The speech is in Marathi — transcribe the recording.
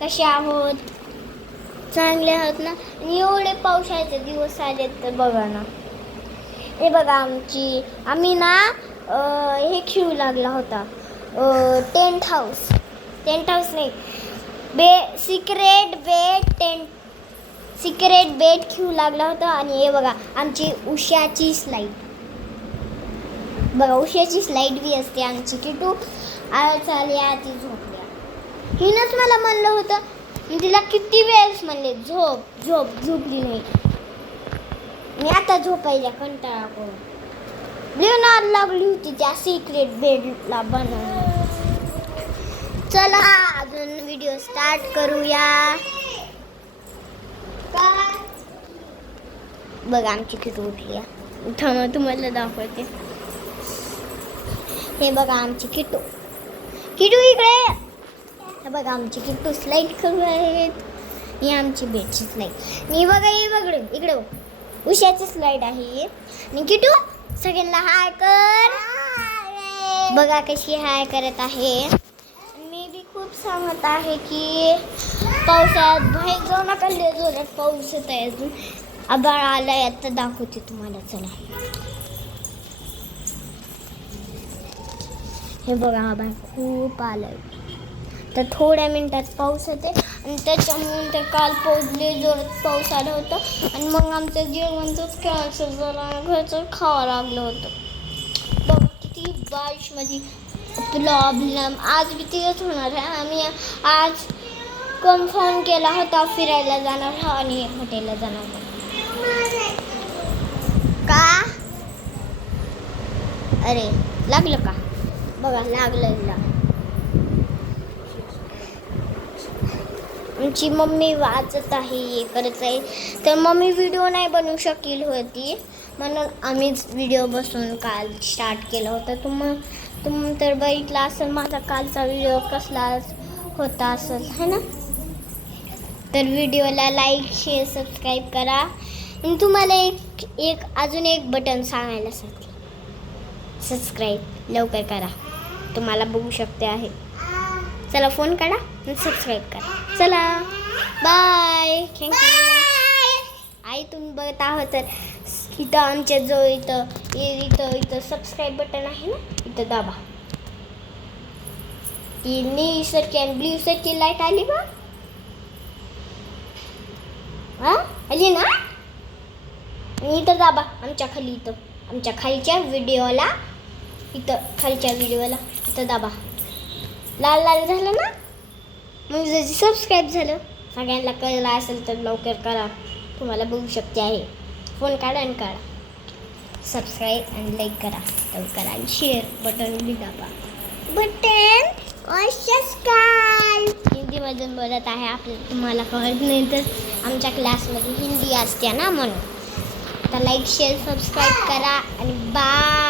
कसे आहोत? चांगले आहोत ना? आणि एवढे पावसाचे दिवस आलेत तर बघा ना, हे बघा आम्ही ना हे खेळू लागला होता, टेंट हाऊस नाही, सिक्रेट बेट खेळू लागला होता. आणि हे बघा आमची उशाची स्लाईड बी असते. आमची किटू चालल्या ती झोपल्या. हिनंच मला म्हणलं होतं, मी तिला किती वेळेस म्हणले झोपली नाही. मी आता झोपायला कंटाळा करून लिओनार्ड लागली होती त्या सिक्रेट बेडला बनवून. चला अजून व्हिडिओ स्टार्ट करूया. बघा आमची किटू उठली. थांबा तुम्हाला दाखवते. हे बघा आमची किटू इकडे. हे बघा आमची किटू स्लाईड करू आहेत. ही आमची बेडची स्लाईड. मी बघा इकडे उशाची स्लाईड आहे. आणि किटू सगळ्यांना हाय कर. बघा कशी हाय करत आहे. मी बी खूप सांगत आहे की पावसात बाहेर जाऊ नका, लय जोरात पाऊस येत आहे. अजून आभाळ आलाय. आता दाखवते तुम्हाला. चला हे बघा आभाळ खूप आलंय. तर थोड्या मिनिटात पाऊस येते. आणि त्याच्यामुळे तर काल लय जोरात पाऊस आला होता. आणि मग आमचं जेवणच खेळायचं जरा घरचं खावं लागलं होतं. बघा किती बारिशमध्ये प्रॉब्लेम. आज बी तेच होणार आहे. आम्ही आज कन्फर्म केला होता फिरायला जाणार आणि हॉटेलला जाणार का. अरे लागलं का? बघा लागलं. आमची मम्मी वाचत आहे, हे करत आहे. तर मम्मी व्हिडिओ नाही बनवू शकली होती, म्हणून आम्हीच व्हिडिओ बसून काल स्टार्ट केलं होतं. तुम्ही तर बघितला असेल माझा कालचा व्हिडिओ कसला होता असेल है ना. तर व्हिडिओला लाईक शेअर सबस्क्राईब करा. आणि तुम्हाला अजून एक बटन सांगायला सांगते, सबस्क्राईब लवकर करा. तुम्हाला बघू शकते आहे. चला फोन काढा आणि सबस्क्राईब करा. चला बाय. थँक्यू. आई तुम्ही बघत आहोत तर इथं आमच्या जवळ इथं सबस्क्राईब बटन आहे ना, इथं दाबा. ती निळसरकी आणि ब्ल्यूसरकी लाईट आली बा. आली ना. इथं दाबा आमच्या खाली. आमच्या खालच्या व्हिडिओला इथं दाबा. लाल झालं ना, म्हणजे सबस्क्राईब झालं. सगळ्यांना कळलं असेल तर लवकर करा. तुम्हाला बघू शकते आहे. फोन काढा आणि सबस्क्राईब आणि लाईक करा लवकर. आणि शेअर बटन बी दाबा. हिंदीमधून बोलत आहे. तुम्हाला कळत नाही तर आमच्या क्लासमध्ये हिंदी असते ना, म्हणून. तर लाईक शेअर सबस्क्राईब करा आणि बाय.